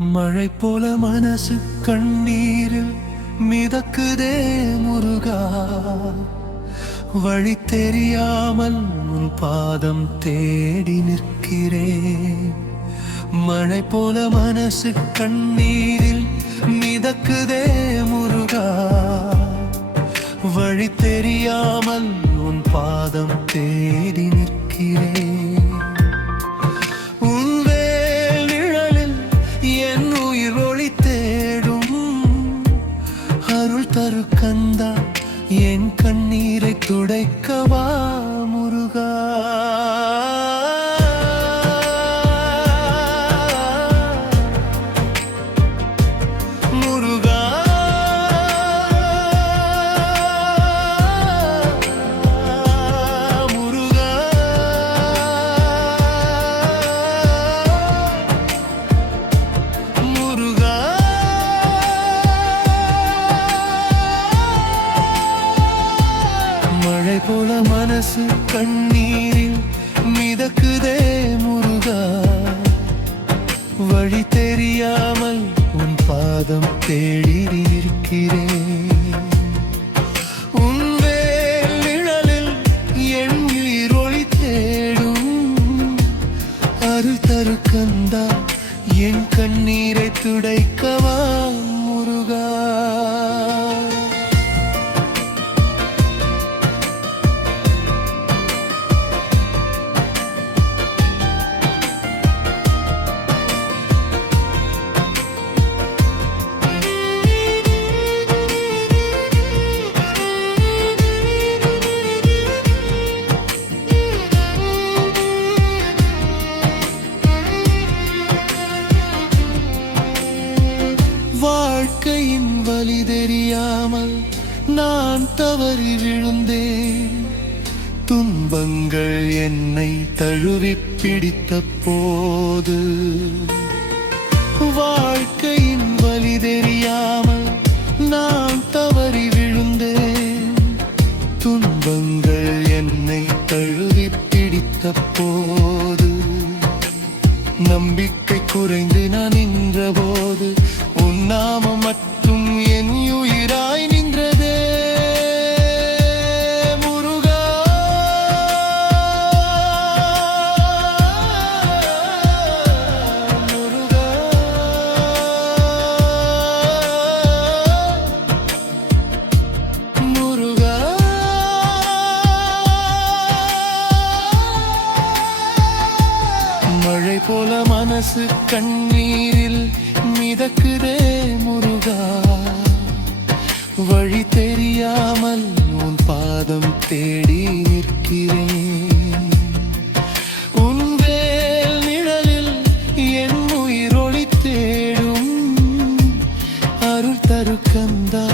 மழை போல மனசு கண்ணீரில் மிதக்குதே முருகா. வழி தெரியாமல் உன் பாதம் தேடி நிற்கிறேன். மழை போல மனசு கண்ணீரில் மிதக்குதே முருகா. வழி தெரியாமல் உன் பாதம் தேடி நிற்கிறேன். தரு கந்தா என் கண்ணீரை துடைக்கவா முருகா. முருகா முருகா முருகா. மழை போல மனசு கண்ணீரில் மிதக்குதே முருகா. வழி தெரியாமல் உன் பாதம் தேடி இருக்கிறேன். உன் வேல் நிழலில் என் உயிர் ஒளி தேடும். அருள் தரு கந்தா என் கண்ணீரை துடைக்கவா முருகா. வாழ்க்கையின் வலி தெரியாமல் நான் தவறி விழுந்தேன். துன்பங்கள் என்னை தழுவி பிடித்த போது வாழ்க்கையின் வலி தெரியாமல் நான் தவறி விழுந்தேன். துன்பங்கள் என்னை தழுவி பிடித்த போது நம்பிக்கை குறைந்து நான் நின்ற போது உன் நாமம் மட்டும் என் உயிராய் நின்றதே முருகா. முருகா முருகா. மழை போல மனசு கண்ணீரில் மிதக்குதே முருகா. வழி தெரியாமல் உன் பாதம் தேடி நிற்கிறேன். உன் வேல் நிழலில் என் உயிர் ஒளி தேடும். அருள் தரு கந்தா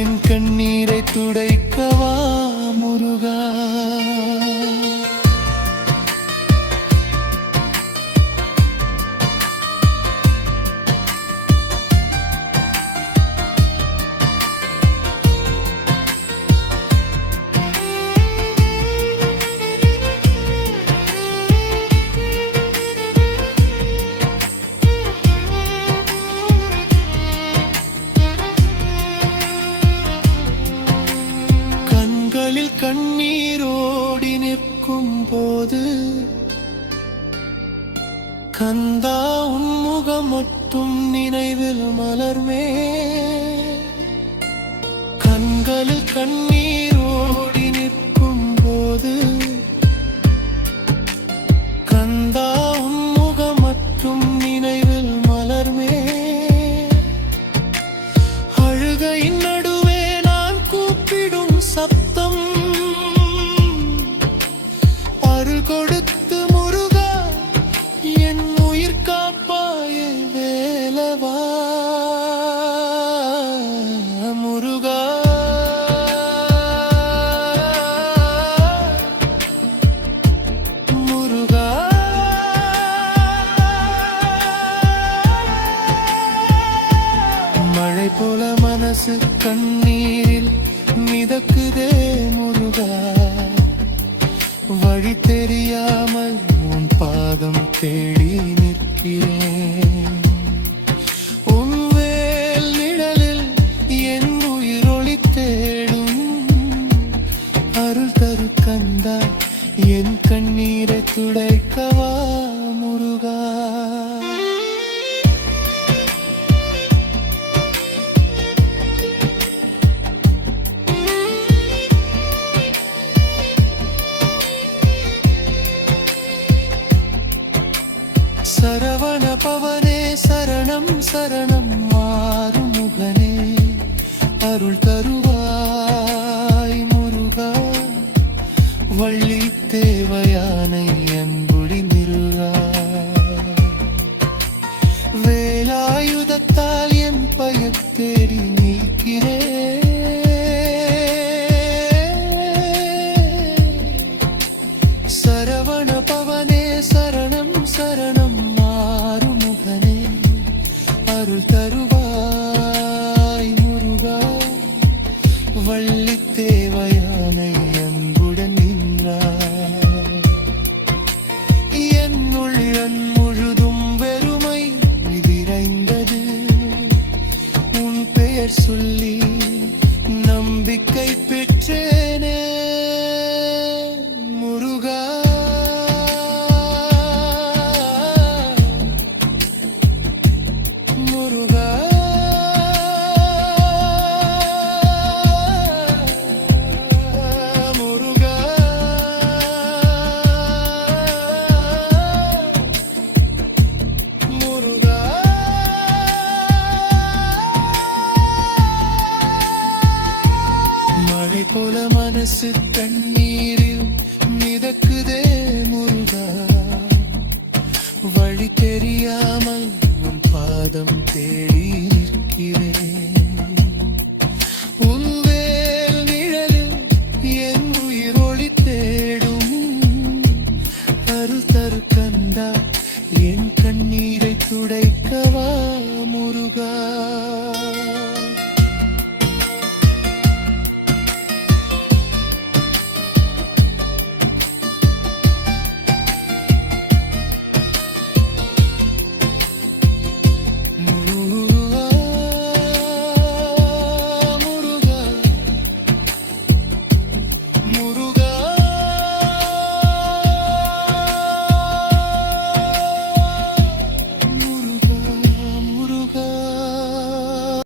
என் கண்ணீரை துடைக்கவா முருகா. கண்ணீரோடி நிற்கும் போது கந்தா உன் முகம் மட்டும் நினைவில் மலர்மே. கண்களில் கண்ணீரோடி நிற்கும் போது கந்தா உன் முகம் மட்டும் நினைவில் மலர்மே. அழுகையின் நடுவே நான் கூப்பிடும் சப்தம் கொடுத்து முருகா என் உயிர் காப்பாயே வேலவா. முருகா முருகா. மழை போல மனசு கண்ணீரில் மிதக்குதே முருகா. வழி தெரியாமல் உன் பாதம் தேடி நிற்கிறேன். வந்தாய் என் கண்ணீரை துடைக்கவா முருகா. சரவண பவனே சரணம் சரணம் மாறுமுகனே அருள் தருவாய் முருகா. வள்ளி தேவயானை அன்புடி மிருகா. வேலாயுதத்தால் என் பயத் தேடி நீக்கிறே. சரவண பவனே சரணம் சரணம்